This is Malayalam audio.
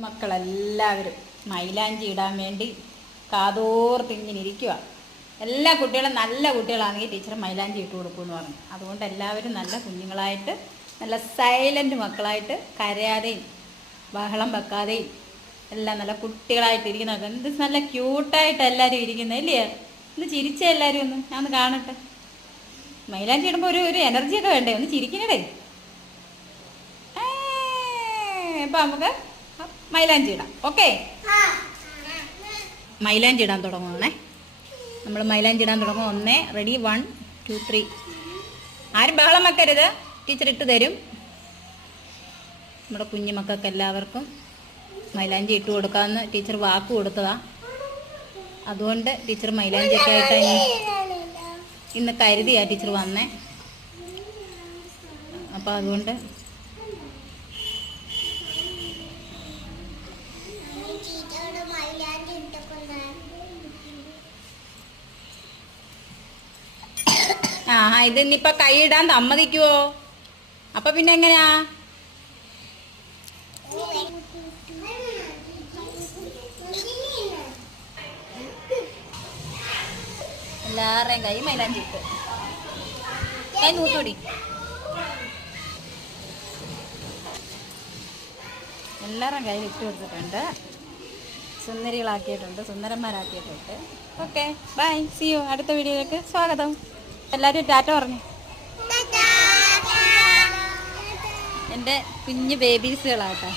മക്കളെല്ലാവരും മൈലാഞ്ചി ഇടാൻ വേണ്ടി കാതോർത്തിങ്ങനെ ഇരിക്കുക. എല്ലാ കുട്ടികളും നല്ല കുട്ടികളാണെങ്കിൽ ടീച്ചർ മൈലാഞ്ചി ഇട്ട് കൊടുക്കുമെന്ന് പറഞ്ഞു. അതുകൊണ്ട് എല്ലാവരും നല്ല കുഞ്ഞുങ്ങളായിട്ട്, നല്ല സൈലൻറ്റ് മക്കളായിട്ട്, കരയാതെയും ബഹളം വെക്കാതെയും എല്ലാം നല്ല കുട്ടികളായിട്ടിരിക്കുന്നതൊക്കെ എന്ത് നല്ല ക്യൂട്ടായിട്ട് എല്ലാവരും ഇരിക്കുന്നത് ഇല്ലേ? ഒന്ന് ചിരിച്ചേ എല്ലാവരും ഒന്ന്, ഞാൻ ഒന്ന് കാണട്ടെ. മൈലാഞ്ചി ഇടുമ്പോൾ ഒരു എനർജിയൊക്കെ വേണ്ടേ? ഒന്ന് ചിരിക്കണേ. ഇപ്പം നമുക്ക് മൈലാഞ്ചി ഇടാം. ഓക്കെ, മൈലാഞ്ചി ഇടാൻ തുടങ്ങുവാണേ. നമ്മൾ മൈലാഞ്ചി ഇടാൻ തുടങ്ങും. 1 റെഡി 1 2 3. ആരും ബഹളം വെക്കരുത്, ടീച്ചർ ഇട്ട് തരും. നമ്മുടെ കുഞ്ഞു മക്കൾക്ക് എല്ലാവർക്കും മൈലാഞ്ചി ഇട്ട് കൊടുക്കാമെന്ന് ടീച്ചർ വാക്ക് കൊടുത്തതാ. അതുകൊണ്ട് ടീച്ചർ മൈലാഞ്ചിയൊക്കെ ആയിട്ട് ഇന്ന് കരുതിയാ ടീച്ചർ വന്നേ. അപ്പോൾ അതുകൊണ്ട് ഇത് ഇനിയിപ്പോ കൈ ഇടാൻ സമ്മതിക്കുവോ? അപ്പൊ പിന്നെ എങ്ങനെയാ? എല്ലാവരുടെയും കൈ മൈലാഞ്ചി ഇട്ട് കൈ നൂത്തുപിടി. എല്ലാവരുടെയും കയ്യിൽ ഇട്ട് കൊടുത്തിട്ടുണ്ട്. സുന്ദരികളാക്കിയിട്ടുണ്ട്, സുന്ദരന്മാരാക്കിയിട്ടുണ്ട്. Okay, bye, see you. അടുത്ത വീഡിയോയിലേക്ക് സ്വാഗതം. എല്ലാവരും ടാറ്റ പറഞ്ഞു. എൻ്റെ കുഞ്ഞു ബേബീസുകളാട്ടെ.